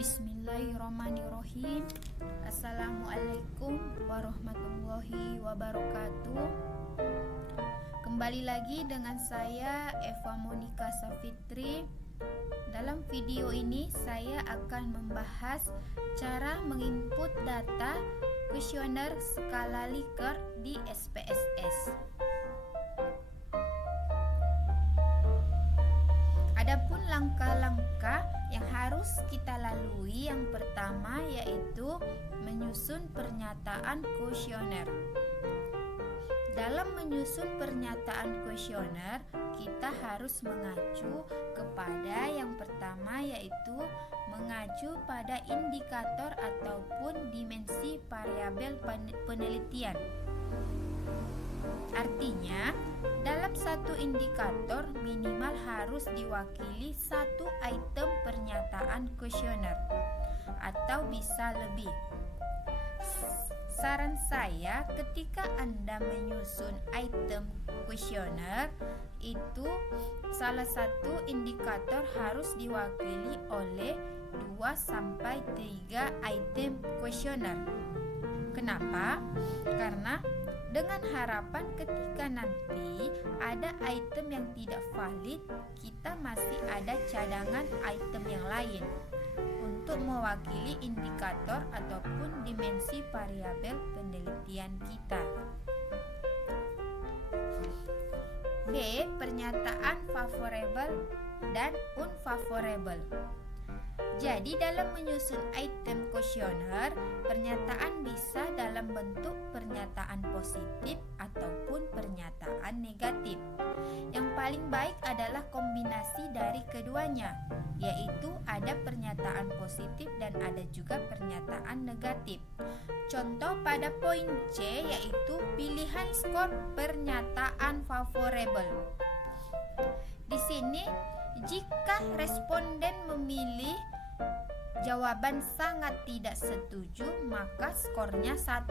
Bismillahirrahmanirrahim. Assalamualaikum warahmatullahi wabarakatuh. Kembali lagi dengan saya Eva Monica Safitri. Dalam video ini saya akan membahas cara menginput data kuesioner skala Likert di SPSS. Adapun langkah-langkah yang harus kita lalui, yang pertama yaitu menyusun pernyataan kuesioner. Dalam menyusun pernyataan kuesioner, kita harus mengacu kepada yang pertama yaitu mengacu pada indikator ataupun dimensi variabel penelitian. Artinya, dalam satu indikator minimal harus diwakili satu item pernyataan kuesioner atau bisa lebih. Saran saya, ketika Anda menyusun item kuesioner, itu salah satu indikator harus diwakili oleh 2-3 item kuesioner. Kenapa? Karena dengan harapan ketika nanti ada item yang tidak valid, kita masih ada cadangan item yang lain untuk mewakili indikator ataupun dimensi variabel penelitian kita. B. Pernyataan favorable dan unfavorable. Jadi dalam menyusun item kuesioner, pernyataan bisa dalam bentuk pernyataan positif ataupun pernyataan negatif. Yang paling baik adalah kombinasi dari keduanya, yaitu ada pernyataan positif dan ada juga pernyataan negatif. Contoh pada poin C yaitu pilihan skor pernyataan favorable. Di sini jika responden memilih jawaban sangat tidak setuju, maka skornya 1.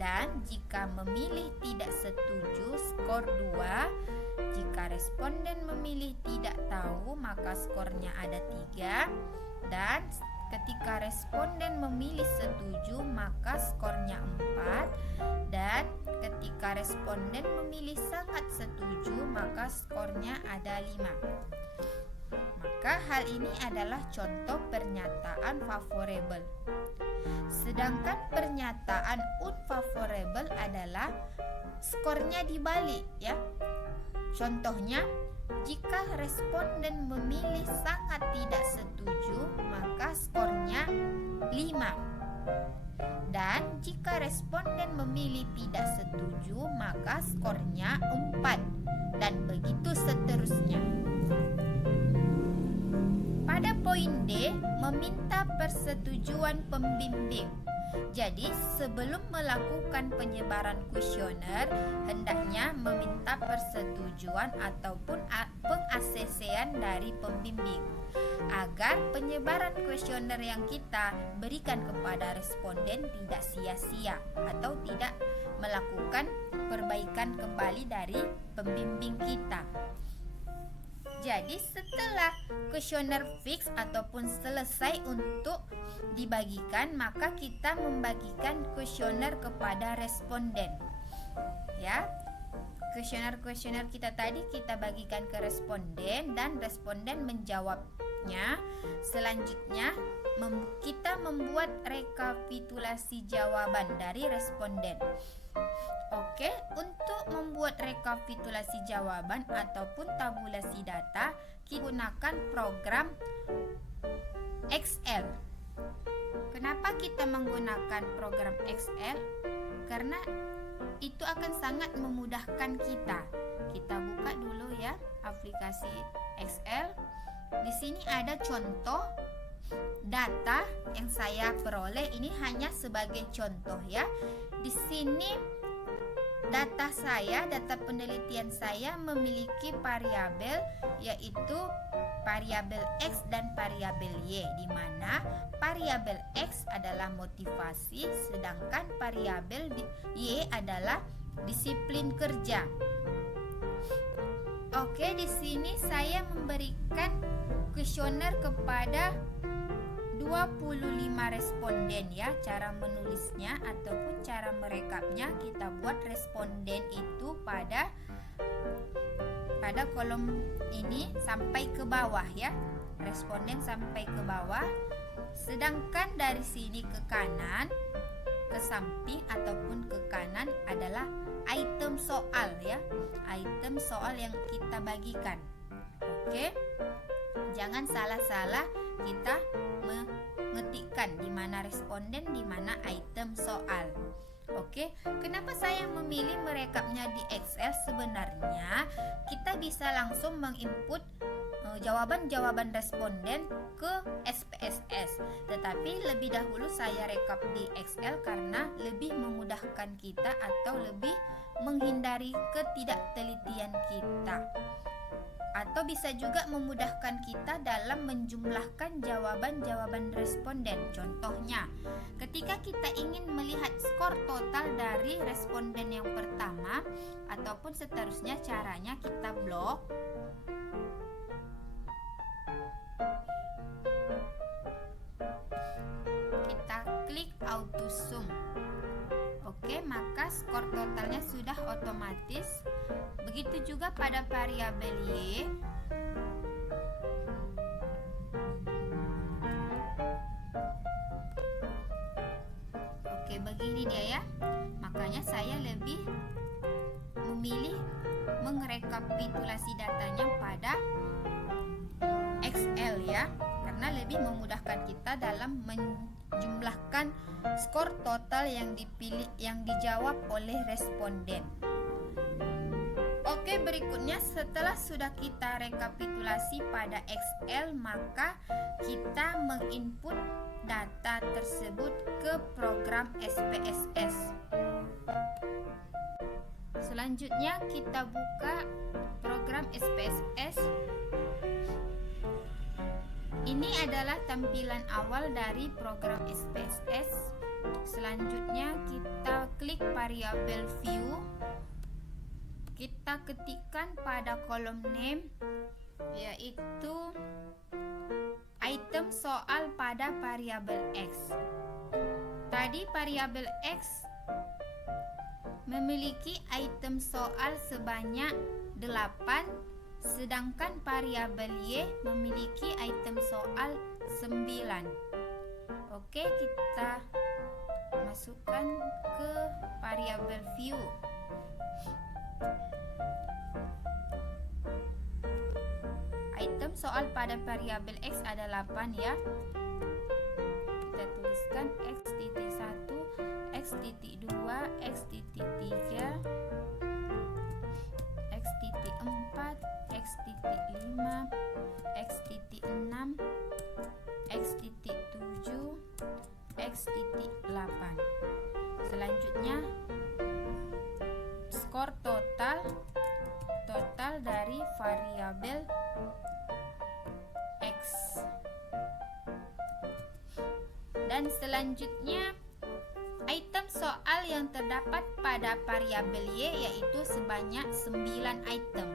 Dan jika memilih tidak setuju, skor 2. Jika responden memilih tidak tahu, maka skornya ada 3. Dan ketika responden memilih setuju, maka skornya 4. Dan ketika responden memilih sangat setuju, maka skornya ada 5. Maka hal ini adalah contoh pernyataan favorable. Sedangkan pernyataan unfavorable adalah skornya dibalik, ya. Contohnya, jika responden memilih sangat tidak setuju, maka skornya 5. Dan jika responden memilih tidak setuju, maka skornya 4. Dan begitu seterusnya. Pada poin D, meminta persetujuan pembimbing. Jadi, sebelum melakukan penyebaran kuesioner, hendaknya meminta persetujuan ataupun peng-ACC-an dari pembimbing agar penyebaran kuesioner yang kita berikan kepada responden tidak sia-sia atau tidak melakukan perbaikan kembali dari pembimbing kita. Jadi setelah kuesioner fix ataupun selesai untuk dibagikan, maka kita membagikan kuesioner kepada responden. Ya. Kuesioner kita tadi kita bagikan ke responden dan responden menjawabnya. Selanjutnya kita membuat rekapitulasi jawaban dari responden. Oke, untuk membuat rekapitulasi jawaban ataupun tabulasi data, kita gunakan program Excel. Kenapa kita menggunakan program Excel? Karena itu akan sangat memudahkan kita. Kita buka dulu ya aplikasi Excel. Di sini ada contoh data yang saya peroleh, ini hanya sebagai contoh ya. Di sini data penelitian saya memiliki variabel yaitu variabel X dan variabel Y, di mana variabel X adalah motivasi sedangkan variabel Y adalah disiplin kerja. Oke, di sini saya memberikan kuesioner kepada 25 responden ya. Cara menulisnya ataupun cara merekapnya kita buat responden itu pada kolom ini sampai ke bawah ya. Responden sampai ke bawah. Sedangkan dari sini ke kanan, ke samping ataupun ke kanan adalah item soal ya. Item soal yang kita bagikan. Oke. Jangan salah-salah kita mengetikkan di mana responden, di mana item soal. Oke, kenapa saya memilih merekapnya di Excel? Sebenarnya kita bisa langsung menginput jawaban-jawaban responden ke SPSS. Tetapi lebih dahulu saya rekap di Excel karena lebih memudahkan kita atau lebih menghindari ketidaktelitian kita. Atau bisa juga memudahkan kita dalam menjumlahkan jawaban-jawaban responden. Contohnya, ketika kita ingin melihat skor total dari responden yang pertama ataupun seterusnya, caranya kita blok. Kita klik auto sum. Oke, maka skor totalnya sudah otomatis. Begitu juga pada variabel Y. Oke, begini dia ya. Makanya saya lebih memilih mengrekapitulasi datanya pada Excel ya, karena lebih memudahkan kita dalam menjumlahkan skor total yang dijawab oleh responden. Oke, berikutnya setelah sudah kita rekapitulasi pada Excel, maka kita menginput data tersebut ke program SPSS. Selanjutnya kita buka program SPSS. Ini adalah tampilan awal dari program SPSS. Selanjutnya kita klik variabel view. Kita ketikkan pada kolom name yaitu item soal pada variabel X. Tadi variabel X memiliki item soal sebanyak 8, sedangkan variabel Y memiliki item soal 9. Oke, kita masukkan ke variabel view. Item soal pada variabel X ada 8 ya. Kita tuliskan X.1, X.2, X.3, X.4, X.5, X.6, X.7, X.8. Selanjutnya skor total dari variabel X. Dan selanjutnya item soal yang terdapat pada variabel Y yaitu sebanyak 9 item.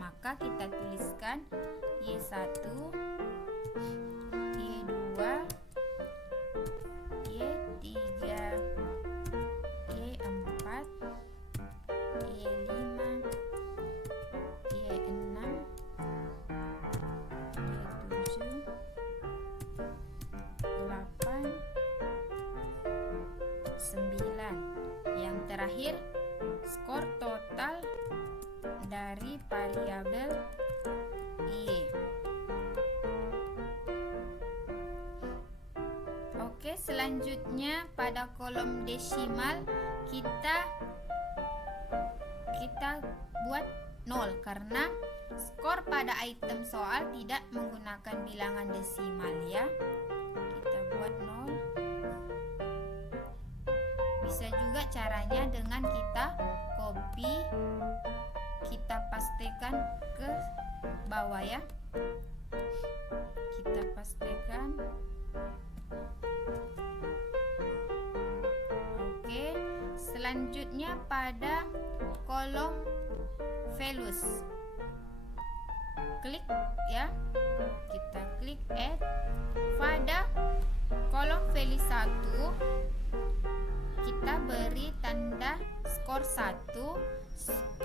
Maka kita tuliskan Y1, Y2, Y3, Y4, Y5, Y6, Y7, 8, 9. Yang terakhir, skor total dari variabel Y. Oke, selanjutnya pada kolom desimal kita buat 0 karena skor pada item soal tidak menggunakan bilangan desimal ya. Kita buat 0. Bisa juga caranya dengan kita copy, kita pastekan ke bawah ya. Kita pastekan. Oke, selanjutnya pada kolom values. Klik ya. Kita klik add. Pada rally 1 kita beri tanda skor 1,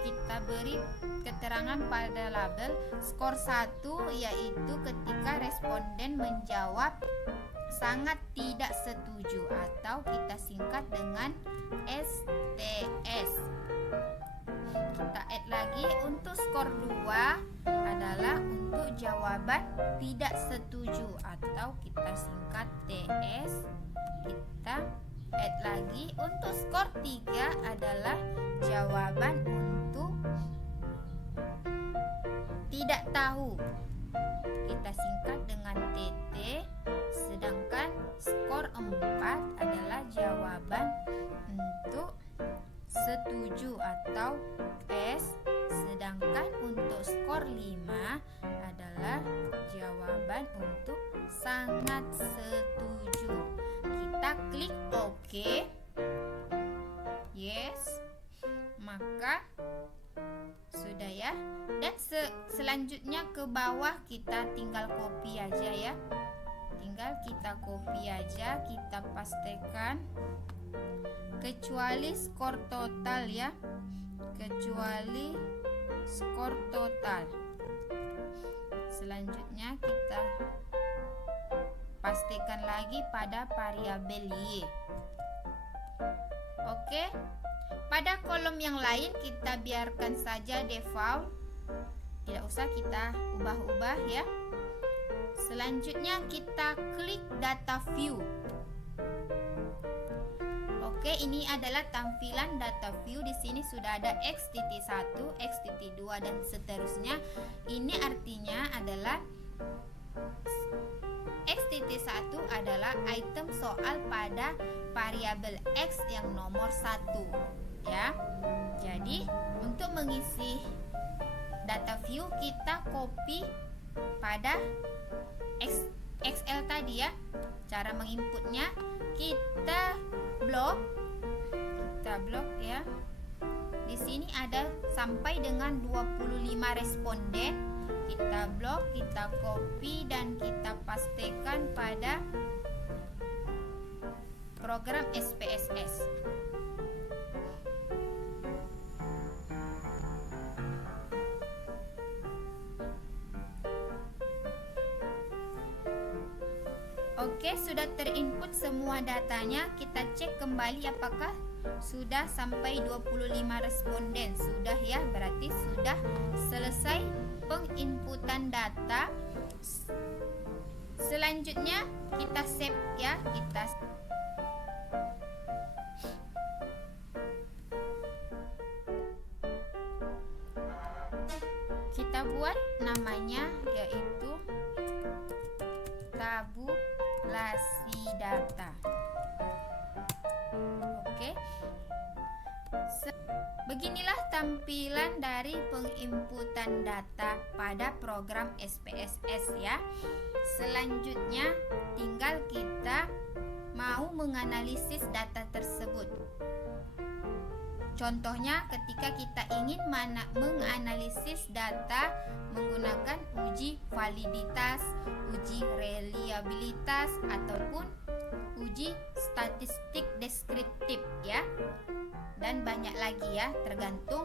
kita beri keterangan pada label skor 1 yaitu ketika responden menjawab sangat tidak setuju atau kita singkat dengan STS. Kita add lagi untuk skor 2 adalah untuk jawaban tidak setuju atau kita singkat TS. Kita add lagi untuk skor 3 adalah jawaban untuk tidak tahu. Kita singkat dengan TT. Sedangkan skor 4 adalah jawaban untuk setuju atau S. Sedangkan untuk skor 5 adalah jawaban untuk sangat setuju. Kita klik OK. Yes. Maka sudah ya. Dan selanjutnya ke bawah kita tinggal copy aja ya. Tinggal kita copy aja, kita pastikan kecuali skor total ya. Kecuali skor total. Selanjutnya kita pastikan lagi pada variabel Y. Oke. Pada kolom yang lain kita biarkan saja default. Tidak usah kita ubah-ubah ya. Selanjutnya kita klik data view. Oke, ini adalah tampilan data view. Di sini sudah ada X.1, X.2 dan seterusnya. Ini artinya adalah X.1 adalah item soal pada variabel X yang nomor 1 ya. Jadi, untuk mengisi data view kita copy pada Excel tadi ya. Cara menginputnya kita blok ya. Di sini ada sampai dengan 25 responden. Kita blok, kita copy dan kita pastikan pada program SPSS. Oke, sudah terinput semua datanya. Kita cek kembali apakah sudah sampai 25 responden. Sudah ya, berarti sudah selesai penginputan data. Selanjutnya kita save ya. Kita buat namanya yaitu tabulasi data. Oke. Beginilah tampilan dari penginputan data pada program SPSS ya. Selanjutnya tinggal kita mau menganalisis data tersebut. Contohnya ketika kita ingin menganalisis data menggunakan uji validitas, uji reliabilitas ataupun uji statistik deskriptif ya. Dan banyak lagi ya, tergantung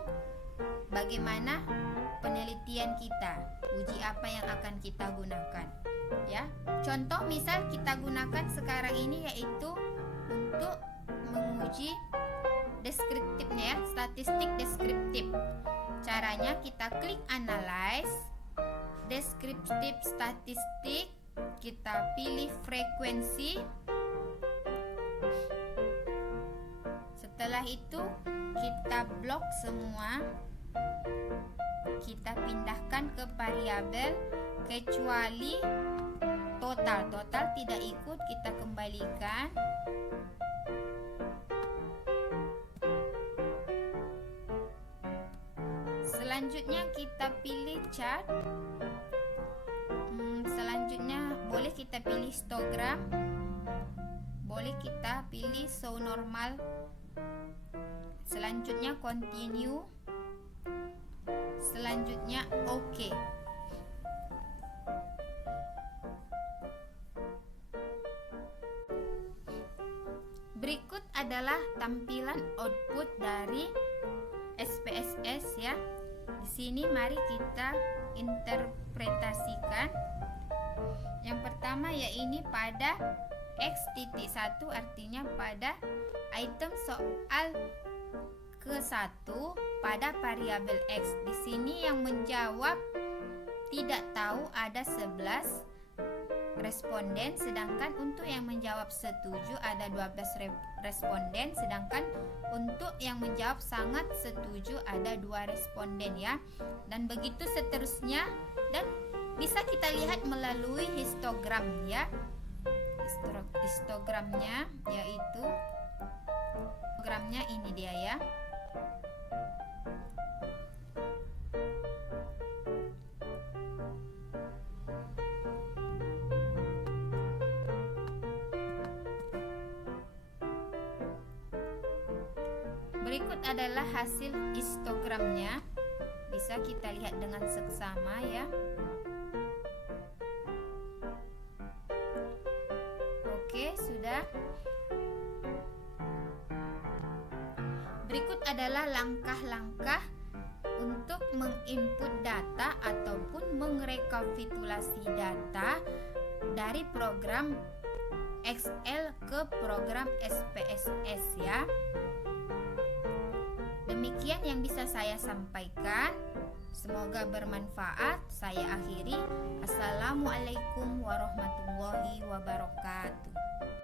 bagaimana penelitian kita, uji apa yang akan kita gunakan ya. Contoh misal kita gunakan sekarang ini yaitu untuk menguji deskriptifnya ya, statistik deskriptif. Caranya kita klik analyze, deskriptif statistik, kita pilih frekuensi. Setelah itu kita blok semua, kita pindahkan ke variabel kecuali total tidak ikut, kita kembalikan. Selanjutnya kita pilih chart. Selanjutnya boleh kita pilih histogram, boleh kita pilih show normal. Selanjutnya continue. Selanjutnya OK. adalah tampilan output dari SPSS ya. Di sini mari kita interpretasikan. Yang pertama yaitu pada X.1 artinya pada item soal ke-1 pada variabel X. Di sini yang menjawab tidak tahu ada 11 responden, sedangkan untuk yang menjawab setuju ada 12 responden, sedangkan untuk yang menjawab sangat setuju ada 2 responden ya. Dan begitu seterusnya, dan bisa kita lihat melalui histogram ya. Histogramnya yaitu programnya ini dia ya. Berikut adalah hasil histogramnya. Bisa kita lihat dengan seksama ya. Oke, sudah. Berikut adalah langkah-langkah untuk menginput data ataupun mengrekapitulasi data dari program Excel ke program SPSS ya. Demikian yang bisa saya sampaikan. Semoga bermanfaat. Saya akhiri. Assalamualaikum warahmatullahi wabarakatuh.